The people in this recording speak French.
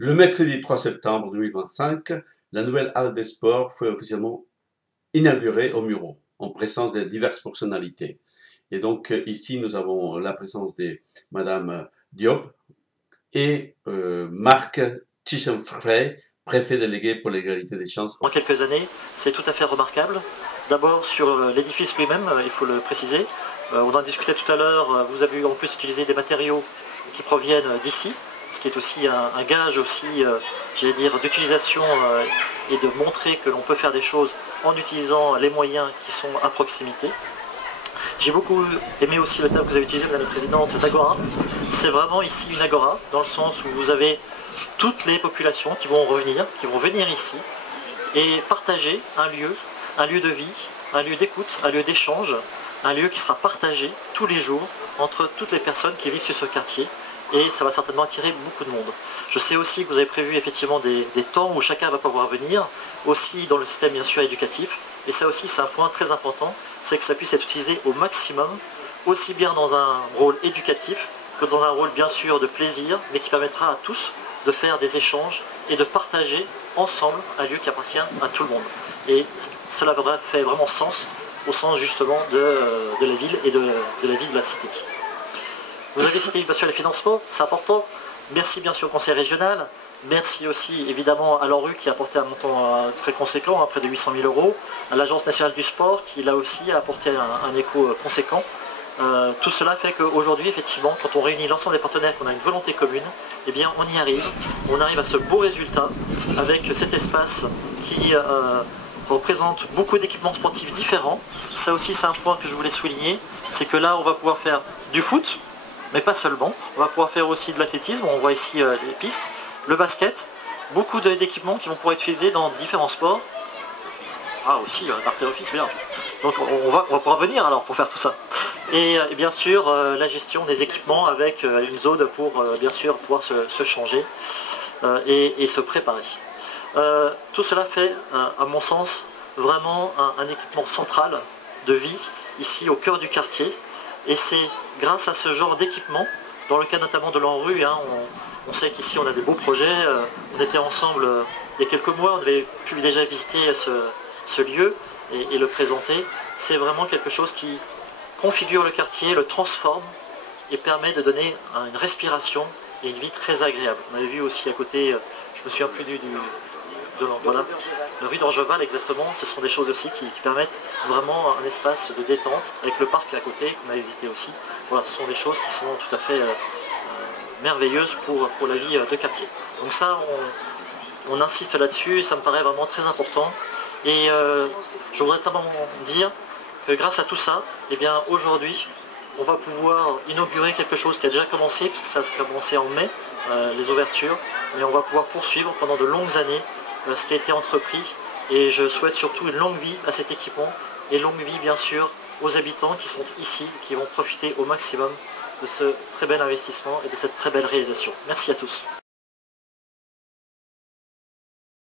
Le mercredi 3 septembre 2025, la nouvelle halle des sports fut officiellement inaugurée au Muro, en présence de diverses personnalités. Et donc ici, nous avons la présence de Madame Diop et Marc Tichenfray, préfet délégué pour l'égalité des chances. En quelques années, c'est tout à fait remarquable. D'abord sur l'édifice lui-même, il faut le préciser. On en discutait tout à l'heure, vous avez en plus utilisé des matériaux qui proviennent d'ici, ce qui est aussi un gage aussi, j'allais dire, d'utilisation et de montrer que l'on peut faire des choses en utilisant les moyens qui sont à proximité. J'ai beaucoup aimé aussi le terme que vous avez utilisé, Madame la Présidente, d'agora. C'est vraiment ici une agora, dans le sens où vous avez toutes les populations qui vont venir ici et partager un lieu de vie, un lieu d'écoute, un lieu d'échange, un lieu qui sera partagé tous les jours entre toutes les personnes qui vivent sur ce quartier, et ça va certainement attirer beaucoup de monde. Je sais aussi que vous avez prévu effectivement des temps où chacun va pouvoir venir, aussi dans le système bien sûr éducatif, et ça aussi c'est un point très important, c'est que ça puisse être utilisé au maximum, aussi bien dans un rôle éducatif que dans un rôle bien sûr de plaisir, mais qui permettra à tous de faire des échanges et de partager ensemble un lieu qui appartient à tout le monde. Et cela fait vraiment sens, au sens justement de la ville et de la vie de la cité. Vous avez cité bien sûr les financements, c'est important. Merci bien sûr au conseil régional. Merci aussi évidemment à l'ANRU qui a apporté un montant très conséquent, près de 800 000 €, à l'Agence nationale du sport qui là aussi a apporté un écho conséquent. Tout cela fait qu'aujourd'hui, effectivement, quand on réunit l'ensemble des partenaires, qu'on a une volonté commune, eh bien on y arrive. On arrive à ce beau résultat avec cet espace qui représente beaucoup d'équipements sportifs différents. Ça aussi, c'est un point que je voulais souligner, c'est que là, on va pouvoir faire du foot, mais pas seulement. On va pouvoir faire aussi de l'athlétisme, on voit ici les pistes, le basket, beaucoup d'équipements qui vont pouvoir être utilisés dans différents sports. Ah aussi, l'artère-office, bien. Donc on va pouvoir venir alors pour faire tout ça. Et bien sûr, la gestion des équipements avec une zone pour bien sûr pouvoir se changer et se préparer. Tout cela fait, à mon sens, vraiment un équipement central de vie, ici au cœur du quartier. Et c'est grâce à ce genre d'équipement, dans le cas notamment de l'ANRU, on sait qu'ici on a des beaux projets, on était ensemble il y a quelques mois, on avait pu déjà visiter ce lieu et le présenter. C'est vraiment quelque chose qui configure le quartier, le transforme et permet de donner une respiration et une vie très agréable. On avait vu aussi à côté, je me souviens plus de l'endroit, la rue d'Orgeval exactement, ce sont des choses aussi qui permettent vraiment un espace de détente, avec le parc à côté qu'on avait visité aussi. Voilà, ce sont des choses qui sont tout à fait merveilleuses pour la vie de quartier. Donc ça, on insiste là-dessus, ça me paraît vraiment très important. Et je voudrais simplement dire que grâce à tout ça, eh bien aujourd'hui, on va pouvoir inaugurer quelque chose qui a déjà commencé, puisque ça a commencé en mai, les ouvertures, et on va pouvoir poursuivre pendant de longues années ce qui a été entrepris. Et je souhaite surtout une longue vie à cet équipement, et longue vie bien sûr aux habitants qui sont ici, qui vont profiter au maximum de ce très bel investissement et de cette très belle réalisation. Merci à tous.